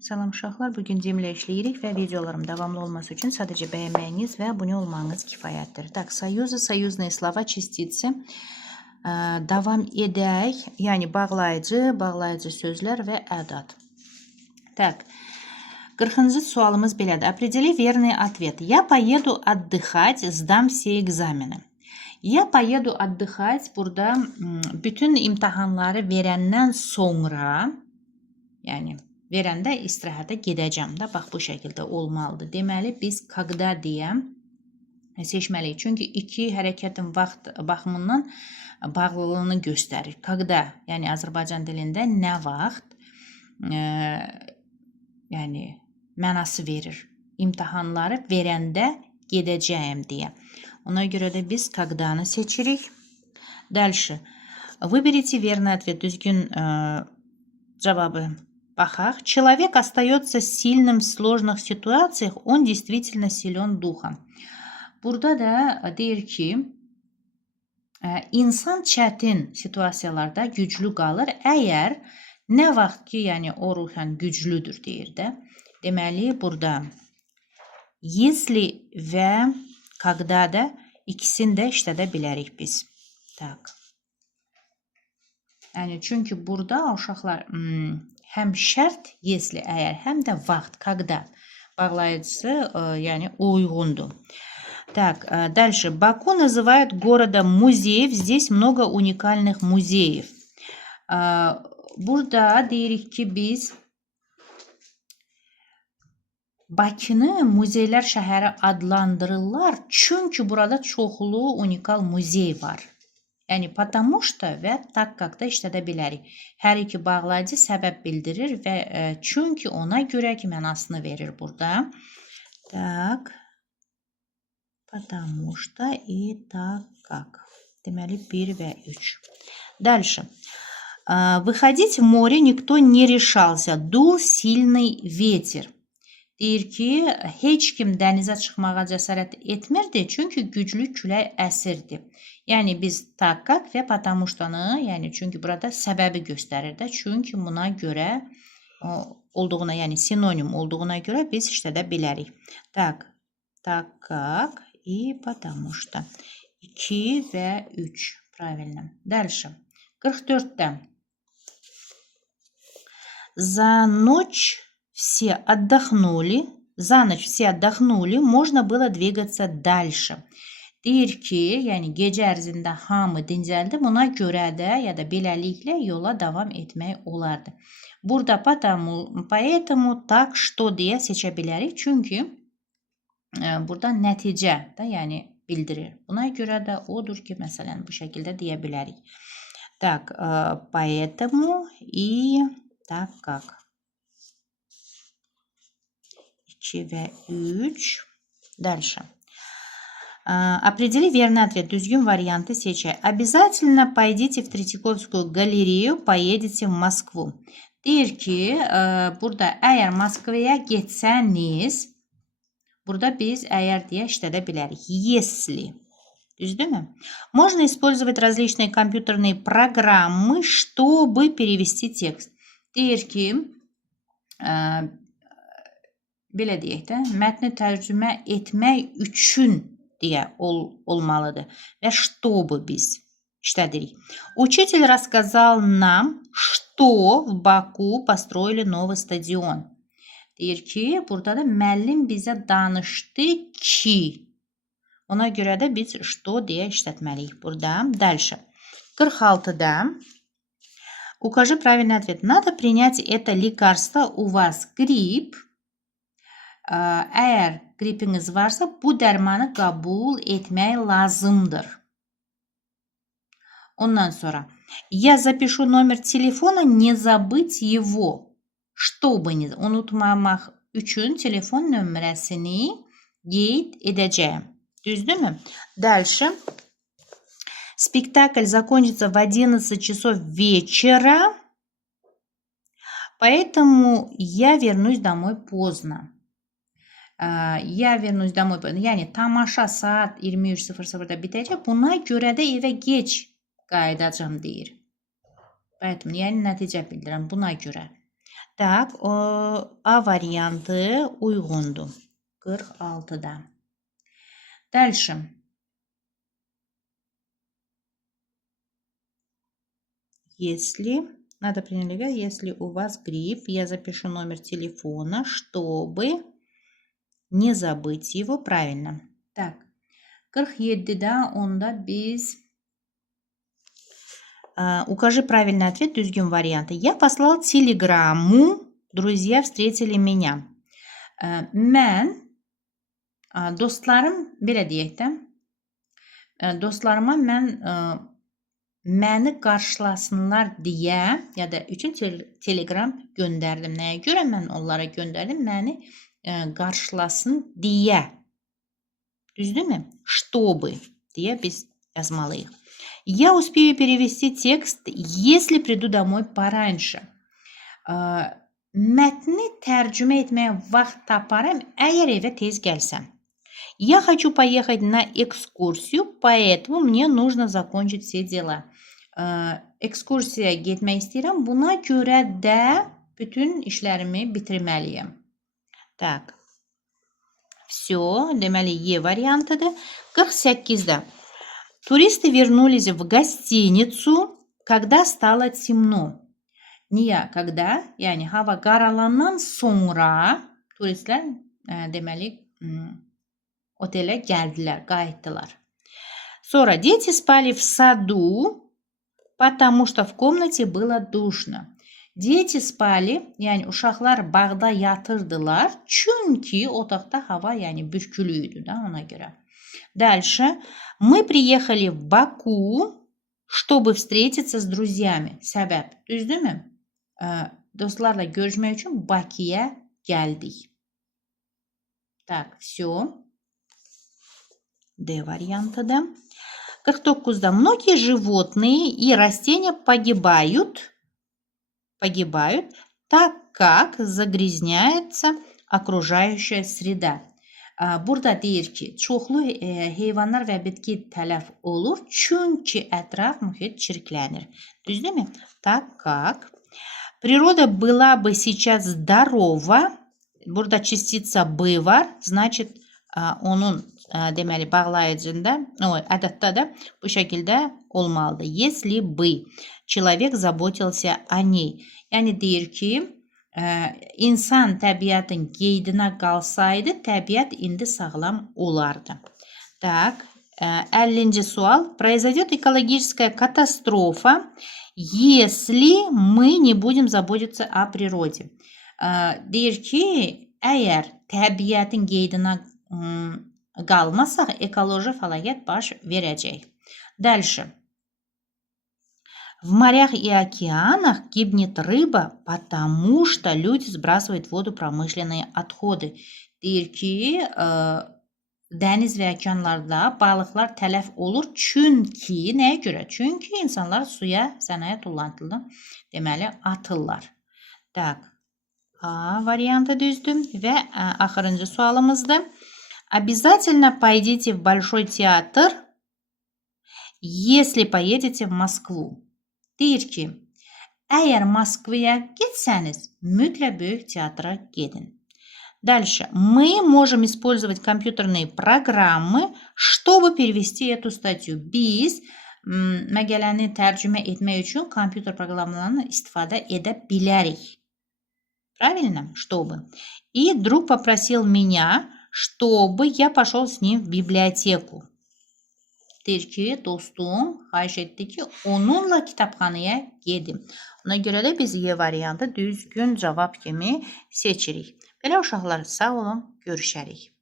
Salam uşaqlar, bugün Cemlə işləyirik və videolarım davamlı olması üçün sadəcə bəyənməyiniz və abunə olmanız kifayətdir. Так, союзы, союзные слова, частицы. Davam edək, yəni bağlayıcı sözlər və ədat. Так, 40-cı sualımız belədir. Определи верный ответ. Я поеду отдыхать, сдам все экзамены. Я поеду отдыхать, burada bütün imtahanları verəndən sonra, yəni verəndə istirahətə gedəcəm də, bax bu şəkildə olmalıdır. Deməli, biz когда deyə seçməliyik. Çünki iki hərəkətin vaxt baxımından bağlılığını göstərir. Когда, yəni Azərbaycan dilində nə vaxt, yəni mənası verir. İmtahanları verəndə gedəcəyim deyə. Ona görə də biz когда-nı seçirik. Дальше. Выберите верный ответ. Düzgün cavabı baxaq. Человек остается сильным в сложных ситуациях, он действительно силен духом. Burada da deyir ki, insan çətin situasiyalarda güclü qalır, əgər nə vaxt ki, yəni o ruhən güclüdür deyir də. Deməli, burada если və когда da ikisini də işlədə bilərik biz. Tak. Yəni, çünki burada uşaqlar həm şərt, если, əgər, həm də vaxt, когда bağlayıcısı, yəni uyğundur. Так, дальше. Баку называют городом музеев. Здесь много уникальных музеев. Burada deyirik ki, biz Bakını muzeylər şəhəri adlandırırlar. Çünki burada çoxlu unikal muzey var. Yəni, потому что və так как da işlədə bilərik. Hər iki bağlayıcı səbəb bildirir və çünki ona görə ki, mənasını verir burada. Так, потому что и так как. Deməli, 1 və 3. Дальше. Выходить в море никто не решался. Дул сильный ветер. Deyir ki, heç kim dənizə çıxmağa cəsarət etmirdi, çünki güclü külək əsirdi. Yəni, biz так как və потому что-nı, yəni çünki burada səbəbi göstərir də, çünki buna görə olduğuna, yəni sinonim olduğuna görə biz işlədə bilərik. Так как и потому что. 2 və 3. Правильно. Дальше. 44-də. За ночь все отдохнули, можно было двигаться дальше. Deyir ki, yəni gecə ərzində hamı dincəldi, buna görə də ya da beləliklə yola davam etmək olardı. Burada поэтому, так что deyə seçə bilərik, çünki burada nəticə də, yəni bildirir. Buna görə də odur ki, məsələn, bu şəkildə deyə bilərik. Так, поэтому и так как. 2 və 3. Дальше. Определи верный ответ. Düzgün variantı seçək. Обязательно пойдите в Третьяковскую галерею, поедете в Москву. Deyir ki, burada əgər Moskvaya getsəniz, burada biz əgər deyə işlədə bilərik. Если. Düzdürmü? Можно использовать различные компьютерные программы, чтобы перевести текст. Deyir ki, belə deyək də, mətni tərcümə etmək üçün deyə olmalıdır. Və чтобы biz işlədirik. Учитель рассказал нам, что в Баку построили новый стадион. Deyir ki, burada da müəllim bizə danışdı ki, ona görə də biz что deyə işlətməliyik burada. Дальше. 46-da. Укажи правильный ответ. Надо принять это лекарство, у вас грипп. Əgər qripiniz varsa, bu dərmanı qəbul etmək lazımdır. Ondan sonra, я запишу номер телефона, не забыть его, чтобы unutmamaq üçün telefon nömrəsini qeyd edəcəyim. Düzdürmü? Дальше. Спектакль закончится в 11 часов вечера, поэтому я вернусь домой поздно. Я вернусь домой. Yəni, tamaşa saat 23:00-da bitəcək. Buna görə də evə gec qayıdacam deyir. Поэтому, yəni nəticə bildirəm buna görə. Tak, o A variantı uygundu. 46'da. Дальше. Если, надо принадлежать, если у вас грипп, я запишу номер телефона, чтобы не забыть его правильно. Так, 47'de onda biz укажи правильный ответ, düzgün варианты. Я послал телеграмму, друзья встретили меня. Mən dostlarım, belə deyək də, dostlarıma mən məni qarşılasınlar deyə ya da üçün telegram göndərdim. Nəyə görə mən onlara göndərdim? Məni qarşılasın deyə. Düzdürmü? Чтобы deyə biz yazmalıyıq. Я успею перевести текст, если приду домой пораньше. Mətni tərcümə etməyə vaxt taparım, əgər evə tez gəlsəm. Я хочу поехать на экскурсию, поэтому мне нужно закончить все дела. Ekskursiyaya getmək istəyirəm, buna görə də bütün işlərimi bitirməliyəm. Так. Все, deməli E variantıdır. 48'de. Туристы вернулись в гостиницу, когда стало темно. Niyə? Когда, yəni hava qaralandan sonra turistlər deməli otelə gəldilər, qayıtdılar. Sonra дети спали в саду, потому что в комнате было душно. Дети spali, yəni uşaqlar bağda yatırdılar, çünki otaqda hava yəni bürkülüydü də ona görə. Дальше. Мы приехали в Баку, чтобы встретиться с друзьями. Səbəb, düzdürmü? Dostlarla görüşmək üçün Bakıya gəldik. Так, все. D variantıdır. 49'da. Многие животные и растения погибают, так как загрязняется окружающая среда. Burada deyir ki, çoxlu heyvanlar və bitki tələf olur, çünki ətraf mühit çirklənir. Düzdürmü? Так как природа была бы сейчас здорова, burada частица бы var, значит, onun deməli bağlayıcında, ədəddə də bu şəkildə olmalıdır. Если бы человек заботился о ней. Yəni deyir ki, insan təbiətin qeydinə qalsaydı, təbiət indi sağlam olardı. Так, 50-ci sual. Произойдет экологическая катастрофа, если мы не будем заботиться о природе. Deyir ki, əgər təbiətin qeydinə qalmasaq, ekoloji fəlakət baş verəcək. Дальше. В морях и океанах гибнет рыба, потому что люди сбрасывают в воду промышленные отходы. Deyir ki, dəniz və okeanlarda balıqlar tələf olur, çünki, nəyə görə? Çünki insanlar suya sənaye tullantılı deməli atırlar. Так, A variantı düzdür və axırıncı sualımızdır. Обязательно пойдите в Большой театр, если поедете в Москву. Deyir ki, əgər Moskvaya getsəniz, mütləq böyük teatra gedin. Дальше. Мы можем использовать компьютерные программы, чтобы перевести эту статью. Biz məqələni tərcümə etmək üçün kompüter proqramlarından istifadə edə bilərik. Правильно? Чтобы. И друг попросил меня, чтобы я пошел с ним в библиотеку. Deyir ki, dostum xahiş etdi ki, onunla kitabxanaya gedim. Ona görə də biz Y variantı düzgün cavab kimi seçirik. Belə uşaqlar, sağ olun, görüşərik.